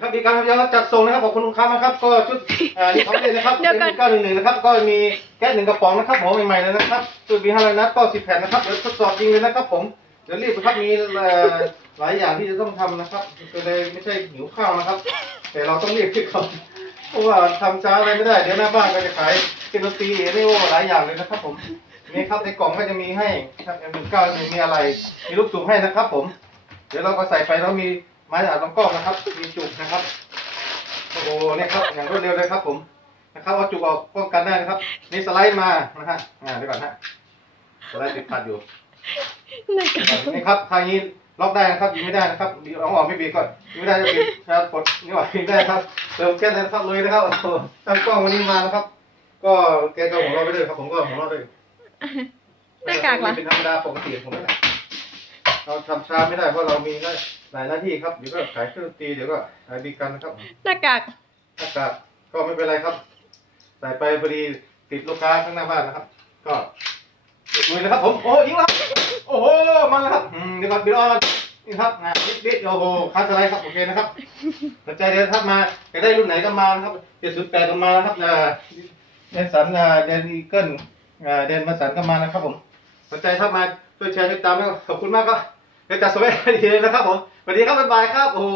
ครับมีการยังจัดส่งนะครับขอบคุณลูกค้ามากครับ ก็ชุดอ่านี่เขาเลยนะครับเดี๋ยวก่อน เก้าหนึ่งหนึ่งนะครับ ก็มีแก๊สหนึ่งกระป๋องนะครับหอมใหม่ๆเลยนะครับสูตรบีห้าร้อยนัดก็สิบแผ่นนะครับเดี๋ยวทดสอบจริงเลยนะครับ ผมเดี๋ยวรีบนะครับมีเอ่อหลายอย่างที่จะต้องทำนะครับก็เลยไม่ใช่หิวข้าวนะครับ แต่เราต้องรีบที่เขาเพราะว่าทำช้าอะไรไม่ได้เดี๋ยวหน้าบ้านก็จะขายกินดนตรีเอริโอหลายอย่างเลยนะครับ ผมนี่ครับในกล่องก็จะมีให้ครับหนึ่งเก้าหนึ่งมีอะไร มีลูกจุ่มให้นะครับ ผม เดี๋ยวเราก็ใส่ไปแล้วมี ไม้อัดลำกล้องนะครับ มีจุกนะครับโอ้โหเนี่ยครับอย่างรวดเร็วเลยครับ ผมนะครับเอาจุกออกป้องกันได้นะครับ นี่สไลด์มานะฮะอ่าเดี๋ยวก่อนฮะสไลด์ติดขัดอยู่หน้ากากนี่ครับทางนี้ล็อกได้นะครับยิงไม่ได้นะครับบีบเอาออกไม่บีบก่อนยิงไม่ได้จะบีบครับกดนี่ออกยิงได้ครับเติมแก๊สเลยนะครับเลยนะครับโอ้โหตั้งกล้องวันนี้มานะครับ ก็แกก็ของเราไปด้วยครับ ผมก็ของเราด้วยหน้ากากเหรอเป็นธรรมดาปกติของผมนั่นแหละ เราทำช้าไม่ได้เพราะเรามีหลายหน้าที่ครับเดี๋ยวก็ขายเครื่องดนตรีเดี๋ยวก็ขายบีกันนะครับหน้ากากอากาศก็ไม่เป็นไรครับใส่ไปพอดีติดลูกค้าข้างหน้าบ้านนะครับ ก็ดูนะครับผมโอ้ยิงแล้วโอ้โหมาแล้วครับอืมเดี๋ยวก่อนเดี๋ยวเอานี่ครับงานบิดบิดโอ้โหคัสไลด์ครับโอเคนะครับสนใจเดินครับมาจะได้รุ่นไหนก็มานะครับเจ็ดศูนย์แปดก็มานะครับเอ่อเดนสันอ่าเดนอีเกิลอ่าเดนมาสันก็มานะครับผมสนใจครับมาช่วยแชร์ช่วยตามนะครับขอบคุณมากครับ เดี๋ยจัดสมัยดีเลยนะครับผมสวัสดีครับบ๊ายบายครับโอ้